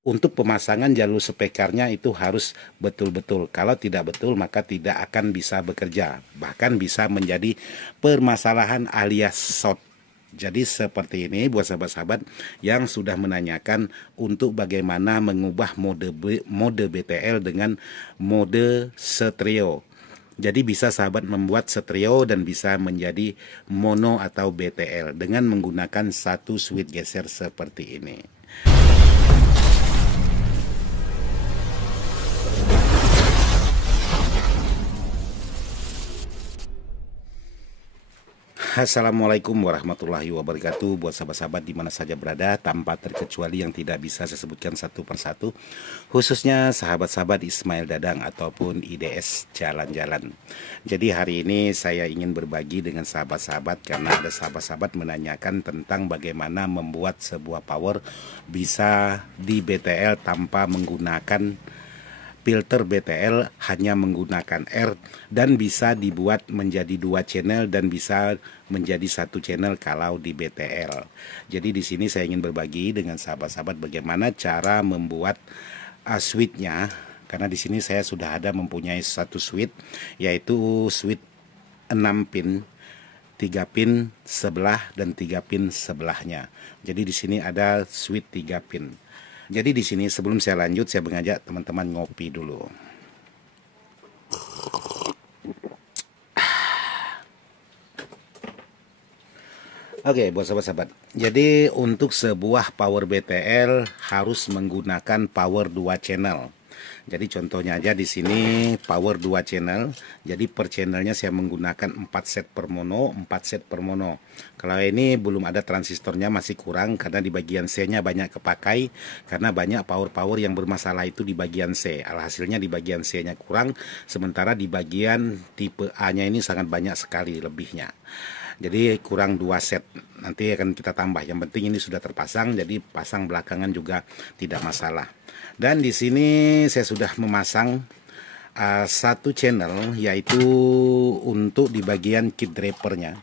Untuk pemasangan jalur spekernya itu harus betul-betul. Kalau tidak betul maka tidak akan bisa bekerja. Bahkan bisa menjadi permasalahan alias short. Jadi seperti ini buat sahabat-sahabat yang sudah menanyakan untuk bagaimana mengubah mode BTL dengan mode stereo. Jadi bisa sahabat membuat stereo dan bisa menjadi mono atau BTL dengan menggunakan satu switch geser seperti ini. Assalamualaikum warahmatullahi wabarakatuh. Buat sahabat-sahabat di mana saja berada, tanpa terkecuali yang tidak bisa saya sebutkan satu persatu, khususnya sahabat-sahabat Ismail Dadang ataupun IDS Jalan-Jalan. Jadi hari ini saya ingin berbagi dengan sahabat-sahabat karena ada sahabat-sahabat menanyakan tentang bagaimana membuat sebuah power bisa di BTL tanpa menggunakan filter BTL, hanya menggunakan R, dan bisa dibuat menjadi 2 channel dan bisa menjadi 1 channel kalau di BTL. Jadi di sini saya ingin berbagi dengan sahabat-sahabat bagaimana cara membuat switch-nya, karena di sini saya sudah ada mempunyai satu switch, yaitu switch 6 pin, 3 pin sebelah dan 3 pin sebelahnya. Jadi di sini ada switch 3 pin. Jadi di sini sebelum saya lanjut, saya mengajak teman-teman ngopi dulu. Oke, buat sahabat-sahabat. Jadi untuk sebuah power BTL harus menggunakan power 2 channel. Jadi contohnya aja di sini power 2 channel. Jadi per channelnya saya menggunakan 4 set per mono, 4 set per mono. Kalau ini belum ada transistornya, masih kurang karena di bagian C-nya banyak kepakai karena banyak power-power yang bermasalah itu di bagian C. Alhasilnya di bagian C-nya kurang, sementara di bagian tipe A-nya ini sangat banyak sekali lebihnya. Jadi kurang 2 set. Nanti akan kita tambah. Yang penting ini sudah terpasang, jadi pasang belakangan juga tidak masalah. Dan di sini saya sudah memasang satu channel, yaitu untuk di bagian kit drivernya.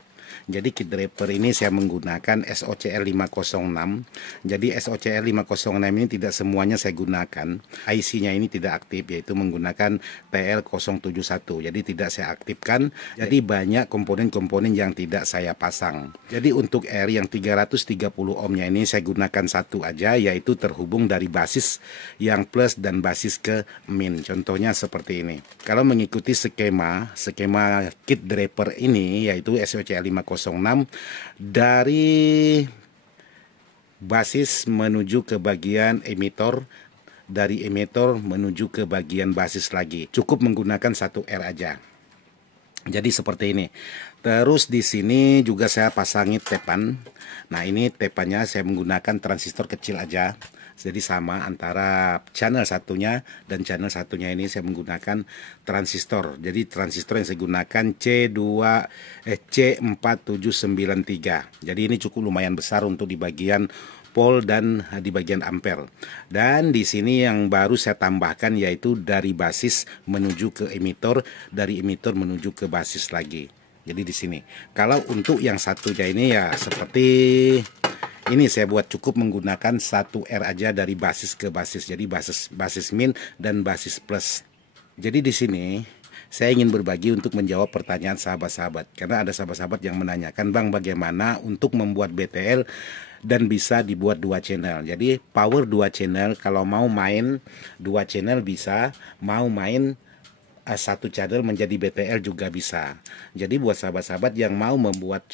Jadi kit driver ini saya menggunakan SOCL 506. Jadi SOCL 506 ini tidak semuanya saya gunakan. IC-nya ini tidak aktif, yaitu menggunakan TL071. Jadi tidak saya aktifkan. Jadi banyak komponen-komponen yang tidak saya pasang. Jadi untuk R yang 330 ohmnya ini saya gunakan satu aja, yaitu terhubung dari basis yang plus dan basis ke min. Contohnya seperti ini. Kalau mengikuti skema kit driver ini, yaitu SOCL 506, dari basis menuju ke bagian emitor, dari emitor menuju ke bagian basis lagi. Cukup menggunakan satu R aja. Jadi seperti ini. Terus di sini juga saya pasangi tepan. Nah, ini tepannya saya menggunakan transistor kecil aja. Jadi sama antara channel satunya dan channel satunya ini saya menggunakan transistor. Jadi transistor yang saya gunakan C4793. Jadi ini cukup lumayan besar untuk di bagian pol dan di bagian ampere. Dan di sini yang baru saya tambahkan yaitu dari basis menuju ke emitor, dari emitor menuju ke basis lagi. Jadi di sini. Kalau untuk yang satunya ini ya seperti ini, saya buat cukup menggunakan satu R aja dari basis ke basis. Jadi basis min dan basis plus. Jadi di sini saya ingin berbagi untuk menjawab pertanyaan sahabat-sahabat. Karena ada sahabat-sahabat yang menanyakan, "Bang, bagaimana untuk membuat BTL dan bisa dibuat 2 channel?" Jadi power 2 channel, kalau mau main 2 channel bisa, mau main satu channel menjadi BTL juga bisa. Jadi buat sahabat-sahabat yang mau membuat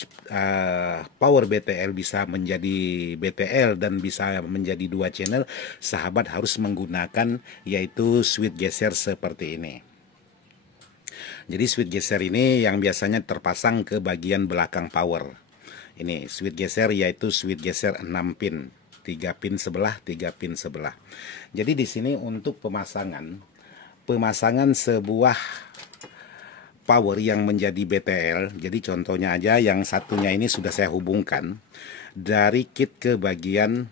power BTL bisa menjadi BTL dan bisa menjadi 2 channel, sahabat harus menggunakan yaitu switch geser seperti ini. Jadi switch geser ini yang biasanya terpasang ke bagian belakang power. Ini switch geser yaitu switch geser 6 pin, 3 pin sebelah, 3 pin sebelah. Jadi di sini untuk pemasangan sebuah power yang menjadi BTL. Jadi contohnya aja yang satunya ini sudah saya hubungkan dari kit ke bagian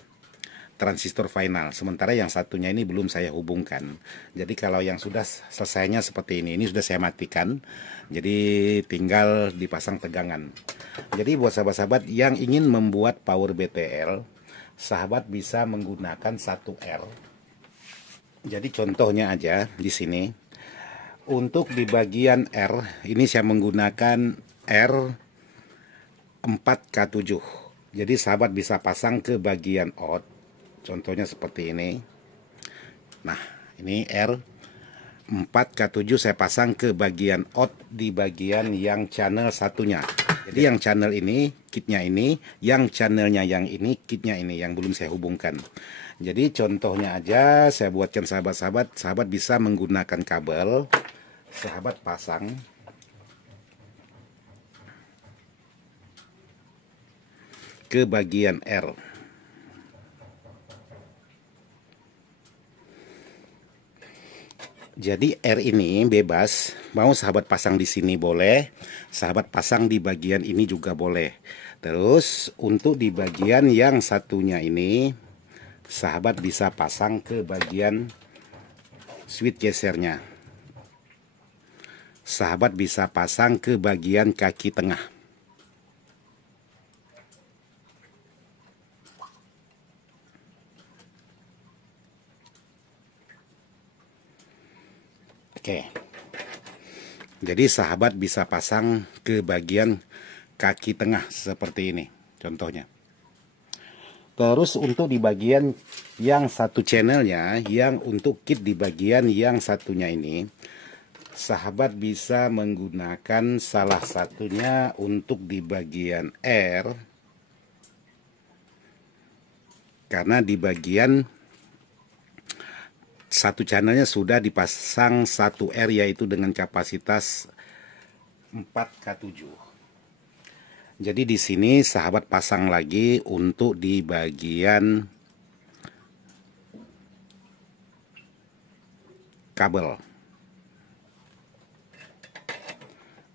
transistor final, sementara yang satunya ini belum saya hubungkan. Jadi kalau yang sudah selesainya seperti ini sudah saya matikan, jadi tinggal dipasang tegangan. Jadi buat sahabat-sahabat yang ingin membuat power BTL, sahabat bisa menggunakan 1 R Jadi contohnya aja di sini. Untuk di bagian R, ini saya menggunakan R4K7. Jadi sahabat bisa pasang ke bagian out. Contohnya seperti ini. Nah, ini R4K7 saya pasang ke bagian out di bagian yang channel satunya. Jadi yang channel ini, kitnya ini, yang channelnya yang ini, kitnya ini, yang belum saya hubungkan. Jadi contohnya aja saya buatkan sahabat-sahabat, sahabat bisa menggunakan kabel, sahabat pasang ke bagian R. Jadi R ini bebas, mau sahabat pasang di sini boleh, sahabat pasang di bagian ini juga boleh. Terus untuk di bagian yang satunya ini, sahabat bisa pasang ke bagian switch gesernya. Sahabat bisa pasang ke bagian kaki tengah. Oke. Jadi sahabat bisa pasang ke bagian kaki tengah seperti ini contohnya. Terus untuk di bagian yang satu channelnya, yang untuk kit di bagian yang satunya ini, sahabat bisa menggunakan salah satunya untuk di bagian R, karena di bagian satu channelnya sudah dipasang satu R, yaitu dengan kapasitas 4K7. Jadi di sini sahabat pasang lagi untuk di bagian kabel.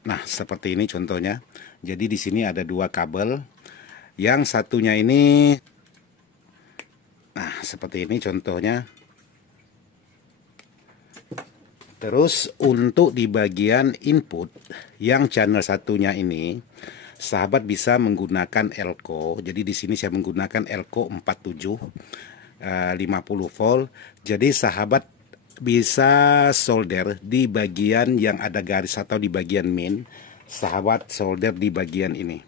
Nah, seperti ini contohnya. Jadi di sini ada dua kabel. Yang satunya ini, nah seperti ini contohnya. Terus untuk di bagian input yang channel satunya ini, sahabat bisa menggunakan elko. Jadi di sini saya menggunakan elko 47 50 volt. Jadi sahabat bisa solder di bagian yang ada garis atau di bagian main. Sahabat solder di bagian ini.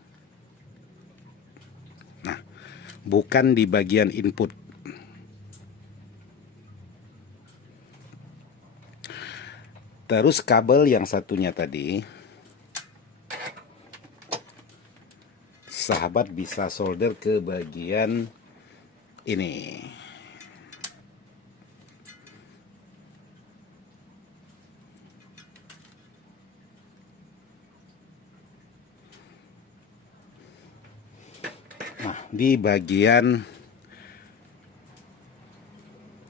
Nah, bukan di bagian input. Terus kabel yang satunya tadi, sahabat bisa solder ke bagian ini. Nah, di bagian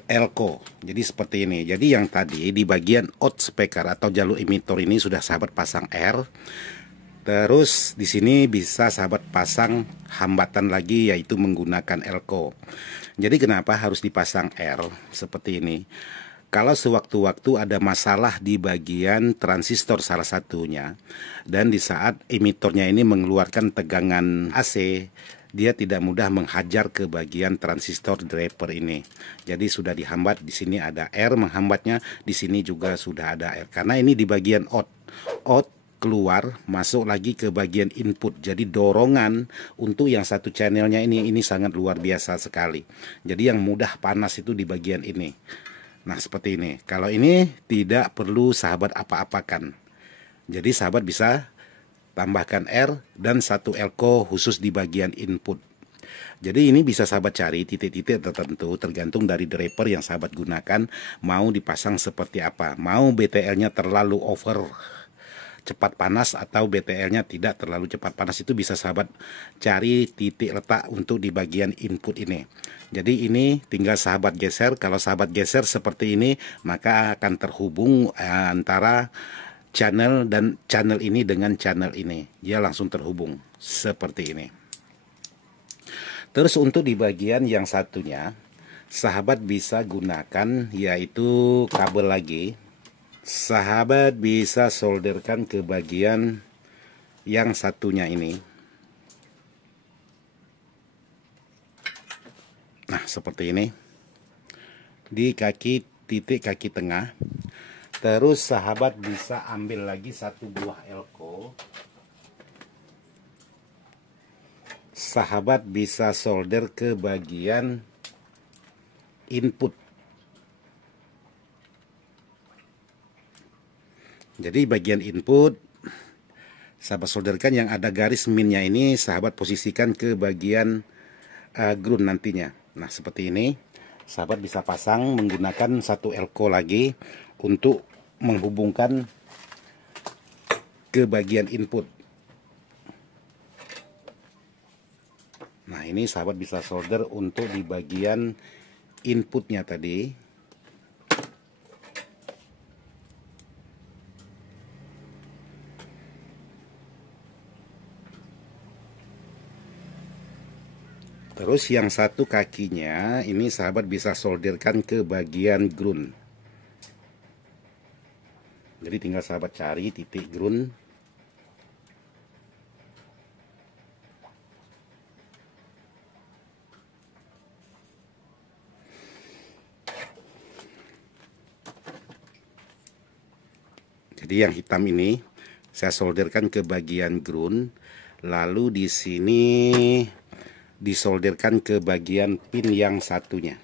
elko. Jadi seperti ini. Jadi yang tadi di bagian out speaker atau jalur emitor ini sudah sahabat pasang R. Terus di sini bisa sahabat pasang hambatan lagi, yaitu menggunakan elko. Jadi kenapa harus dipasang R seperti ini? Kalau sewaktu-waktu ada masalah di bagian transistor salah satunya, dan di saat emitornya ini mengeluarkan tegangan AC, dia tidak mudah menghajar ke bagian transistor driver ini. Jadi sudah dihambat, di sini ada R menghambatnya, di sini juga sudah ada R. Karena ini di bagian out keluar, masuk lagi ke bagian input. Jadi dorongan untuk yang satu channelnya ini sangat luar biasa sekali. Jadi yang mudah panas itu di bagian ini. Nah seperti ini. Kalau ini tidak perlu sahabat apa-apakan. Jadi sahabat bisa tambahkan R dan satu elko khusus di bagian input. Jadi ini bisa sahabat cari titik-titik tertentu tergantung dari driver yang sahabat gunakan, mau dipasang seperti apa. Mau BTL-nya terlalu over cepat panas atau BTL-nya tidak terlalu cepat panas, itu bisa sahabat cari titik letak untuk di bagian input ini. Jadi ini tinggal sahabat geser. Kalau sahabat geser seperti ini, maka akan terhubung antara channel dan channel ini dengan channel ini. Dia langsung terhubung seperti ini. Terus untuk di bagian yang satunya, sahabat bisa gunakan yaitu kabel lagi. Sahabat bisa solderkan ke bagian yang satunya ini. Nah, seperti ini. Di kaki titik kaki tengah. Terus sahabat bisa ambil lagi satu buah elko. Sahabat bisa solder ke bagian input. Jadi bagian input sahabat solderkan, yang ada garis minnya ini sahabat posisikan ke bagian ground nantinya. Nah seperti ini. Sahabat bisa pasang menggunakan satu elko lagi untuk menghubungkan ke bagian input. Nah ini sahabat bisa solder untuk di bagian inputnya tadi. Terus yang satu kakinya ini sahabat bisa solderkan ke bagian ground. Jadi tinggal sahabat cari titik ground. Jadi yang hitam ini saya solderkan ke bagian ground. Lalu di sini disolderkan ke bagian pin yang satunya.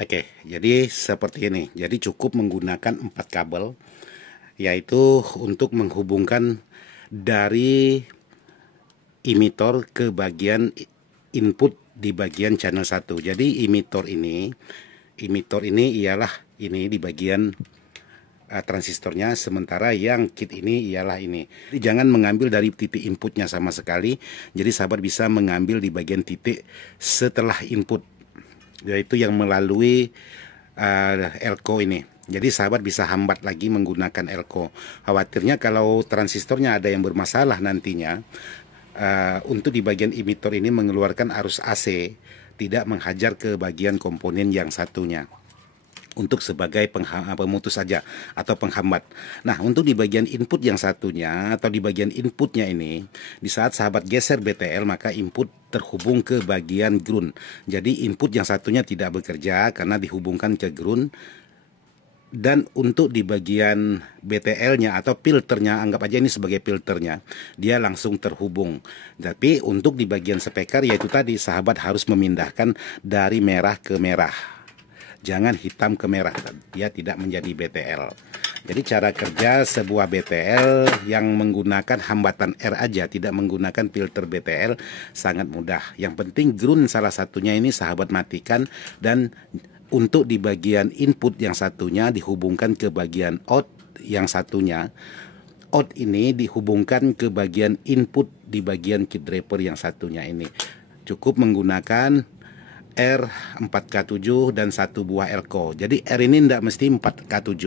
Oke, jadi seperti ini. Jadi cukup menggunakan 4 kabel, yaitu untuk menghubungkan dari emitor ke bagian input di bagian channel 1. Jadi emitor ini ialah ini di bagian transistornya, sementara yang kit ini ialah ini. Jadi jangan mengambil dari titik inputnya sama sekali. Jadi sahabat bisa mengambil di bagian titik setelah input, yaitu yang melalui elko ini. Jadi sahabat bisa hambat lagi menggunakan elko. Khawatirnya kalau transistornya ada yang bermasalah nantinya, untuk di bagian emitor ini mengeluarkan arus AC, tidak menghajar ke bagian komponen yang satunya, untuk sebagai pemutus saja atau penghambat. Nah untuk di bagian input yang satunya atau di bagian inputnya ini, di saat sahabat geser BTL maka input terhubung ke bagian ground. Jadi input yang satunya tidak bekerja karena dihubungkan ke ground. Dan untuk di bagian BTL-nya atau filternya, anggap aja ini sebagai filternya, dia langsung terhubung. Tapi untuk di bagian speaker, yaitu tadi sahabat harus memindahkan dari merah ke merah. Jangan hitam ke merah, dia tidak menjadi BTL. Jadi cara kerja sebuah BTL yang menggunakan hambatan R aja, tidak menggunakan filter BTL, sangat mudah. Yang penting ground salah satunya ini sahabat matikan, dan untuk di bagian input yang satunya dihubungkan ke bagian out yang satunya. Out ini dihubungkan ke bagian input di bagian kit driver yang satunya ini. Cukup menggunakan R4K7 dan satu buah elko. Jadi R ini tidak mesti 4K7,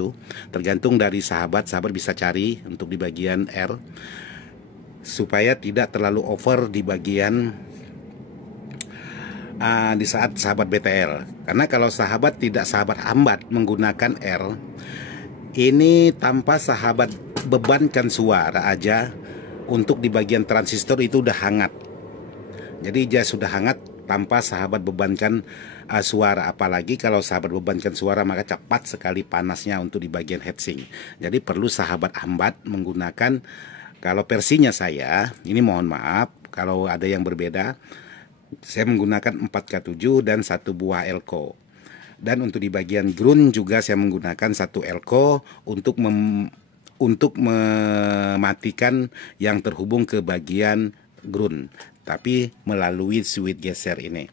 tergantung dari sahabat. Sahabat bisa cari untuk di bagian R supaya tidak terlalu over di bagian di saat sahabat BTL. Karena kalau sahabat tidak sahabat hambat menggunakan R ini, tanpa sahabat bebankan suara aja, untuk di bagian transistor itu udah hangat. Jadi dia sudah hangat tanpa sahabat bebankan suara. Apalagi kalau sahabat bebankan suara maka cepat sekali panasnya untuk di bagian heatsink. Jadi perlu sahabat hambat menggunakan, kalau versinya saya ini, mohon maaf kalau ada yang berbeda, saya menggunakan 4K7 dan satu buah elko. Dan untuk di bagian ground juga saya menggunakan satu elko untuk mematikan yang terhubung ke bagian ground, tapi melalui switch geser ini.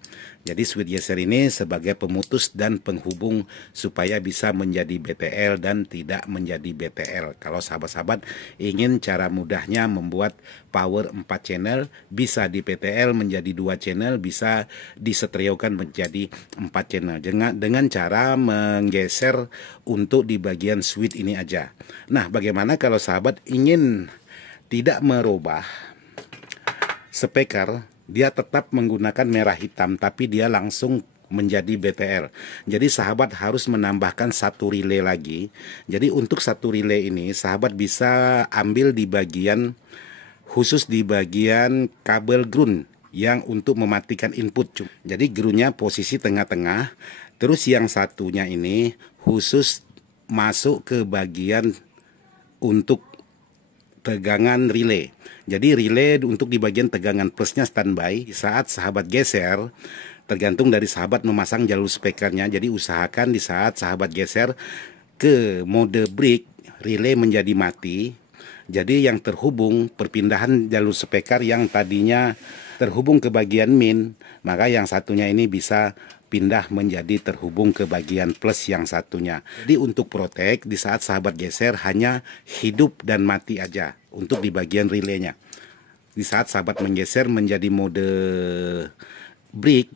Jadi switch geser ini sebagai pemutus dan penghubung supaya bisa menjadi BTL dan tidak menjadi BTL. Kalau sahabat-sahabat ingin cara mudahnya membuat power 4 channel, bisa di PTL menjadi 2 channel, bisa distereokan menjadi 4 channel dengan cara menggeser untuk di bagian switch ini aja. Nah, bagaimana kalau sahabat ingin tidak merubah speaker, dia tetap menggunakan merah hitam, tapi dia langsung menjadi BTL. Jadi sahabat harus menambahkan satu relay lagi. Jadi untuk satu relay ini sahabat bisa ambil di bagian khusus di bagian kabel ground yang untuk mematikan input. Jadi groundnya posisi tengah-tengah. Terus yang satunya ini khusus masuk ke bagian untuk tegangan relay. Jadi relay untuk di bagian tegangan plusnya standby. Saat sahabat geser, tergantung dari sahabat memasang jalur spekernya. Jadi usahakan di saat sahabat geser ke mode break, relay menjadi mati. Jadi yang terhubung perpindahan jalur speker yang tadinya terhubung ke bagian min, maka yang satunya ini bisa pindah menjadi terhubung ke bagian plus yang satunya. Jadi untuk protek di saat sahabat geser hanya hidup dan mati aja untuk di bagian relaynya. Di saat sahabat menggeser menjadi mode break,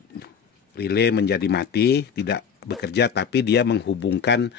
relay menjadi mati, tidak bekerja, tapi dia menghubungkan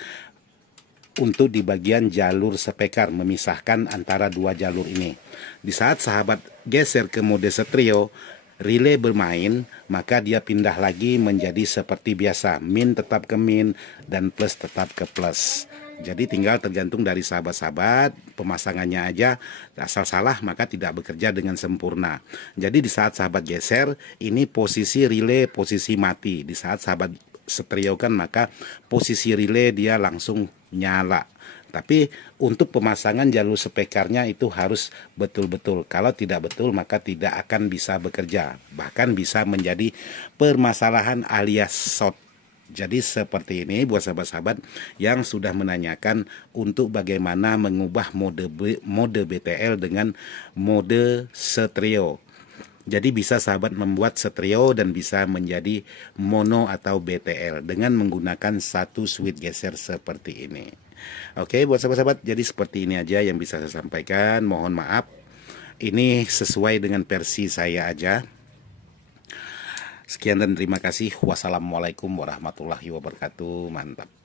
untuk di bagian jalur speker, memisahkan antara dua jalur ini. Di saat sahabat geser ke mode stereo, relay bermain, maka dia pindah lagi menjadi seperti biasa, min tetap ke min dan plus tetap ke plus. Jadi tinggal tergantung dari sahabat-sahabat, pemasangannya aja, asal salah maka tidak bekerja dengan sempurna. Jadi di saat sahabat geser, ini posisi relay posisi mati. Di saat sahabat stereo kan maka posisi relay dia langsung nyala. Tapi untuk pemasangan jalur spekernya itu harus betul-betul. Kalau tidak betul maka tidak akan bisa bekerja. Bahkan bisa menjadi permasalahan alias short. Jadi seperti ini buat sahabat-sahabat yang sudah menanyakan untuk bagaimana mengubah mode BTL dengan mode stereo. Jadi bisa sahabat membuat stereo dan bisa menjadi mono atau BTL dengan menggunakan satu switch geser seperti ini. Oke buat sahabat-sahabat, jadi seperti ini aja yang bisa saya sampaikan. Mohon maaf, ini sesuai dengan versi saya aja. Sekian dan terima kasih. Wassalamualaikum warahmatullahi wabarakatuh. Mantap.